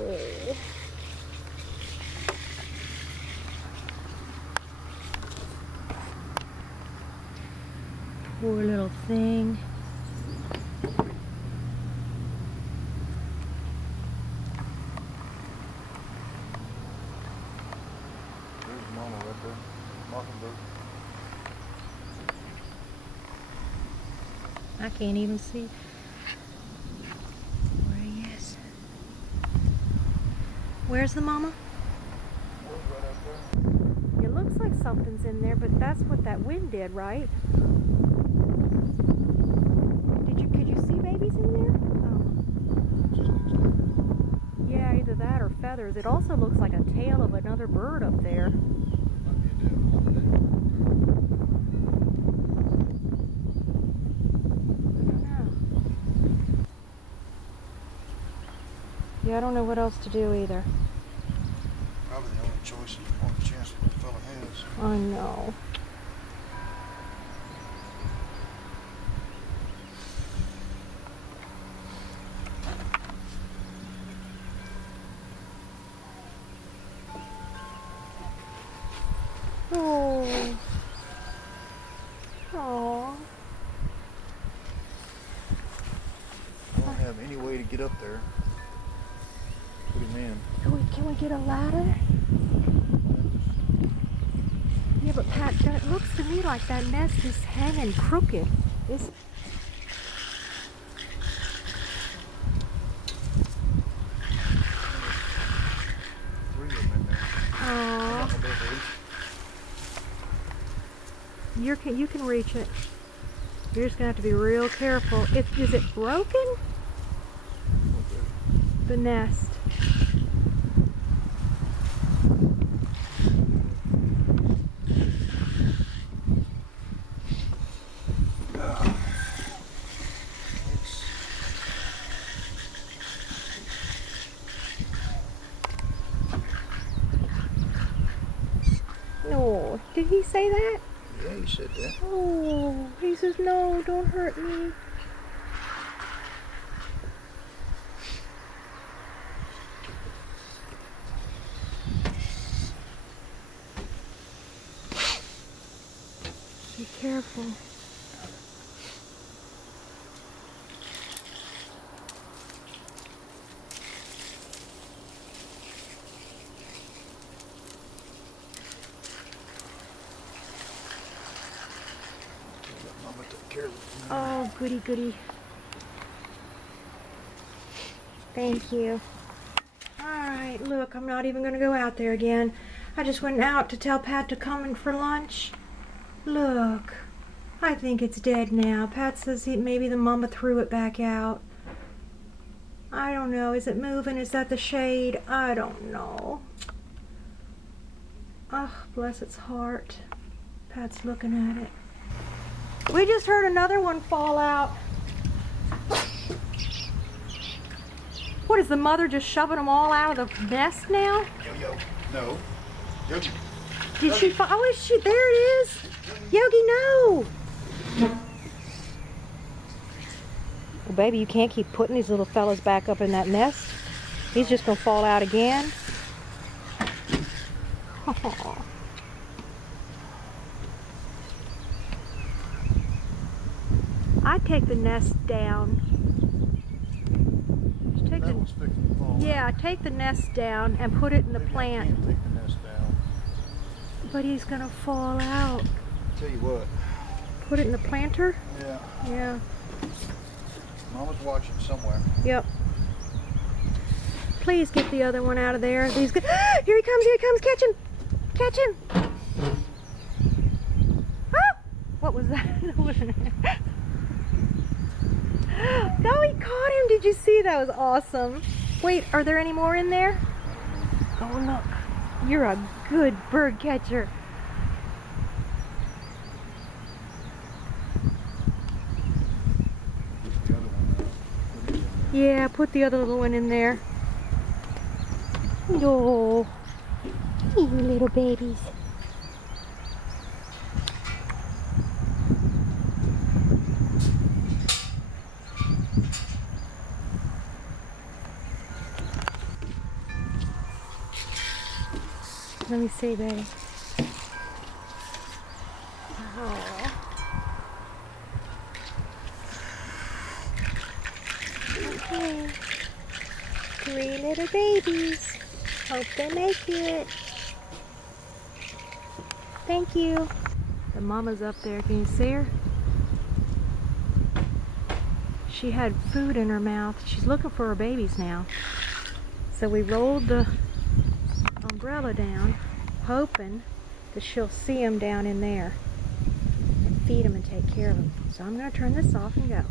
Oh. Poor little thing. There's Mama right there. Mockingbird. I can't even see where he is. Where's the mama? Right out there. It looks like something's in there, but that's what that wind did, right? Could you see babies in there? Oh. Yeah, either that or feathers. It also looks like a tail of another bird up there. Might be a devil. Yeah, I don't know what else to do either. Probably the only choice, only chance that little fella has. I know. Oh. Oh. I don't have any way to get up there. Put him in. Can we get a ladder? Yeah, but Pat, it looks to me like that nest is hanging crooked. It's... Three of them in there. Aww. You can reach it. You're just gonna have to be real careful. Is it broken? The nest. No, did he say that? Yeah, he said that. Oh, he says, no, don't hurt me. Be careful. Mama took care of it. Oh, goody, goody. Thank you. Alright, look, I'm not even going to go out there again. I just went out to tell Pat to come in for lunch. Look, I think it's dead now. Pat says maybe the mama threw it back out. I don't know. Is it moving? Is that the shade? I don't know. Oh, bless its heart. Pat's looking at it. We just heard another one fall out. What, is the mother just shoving them all out of the nest now? Yo. No. Yogi. Did she fall? Oh, is she? There it is. Yogi, no. Well, baby, you can't keep putting these little fellas back up in that nest. He's just going to fall out again. Oh. I'd take the nest down. Take That was fixing to fall out. Yeah, take the nest down and put it in the Maybe plant. I can't take the nest down. But he's going to fall out. Tell you what. Put it in the planter? Yeah. Yeah. Mama's watching somewhere. Yep. Please get the other one out of there. These good. Here he comes, catch him. Catch him. Ah! What was that? No, he caught him. Did you see? That was awesome. Wait, are there any more in there? Oh, look. You're a good bird catcher. The other one, Yeah, put the other little one in there. Oh, you little babies. Let me see, baby. Oh. Okay. 3 little babies. Hope they make it. Thank you. The mama's up there. Can you see her? She had food in her mouth. She's looking for her babies now. So we rolled the umbrella down, hoping that she'll see them down in there and feed them and take care of them. So I'm going to turn this off and go.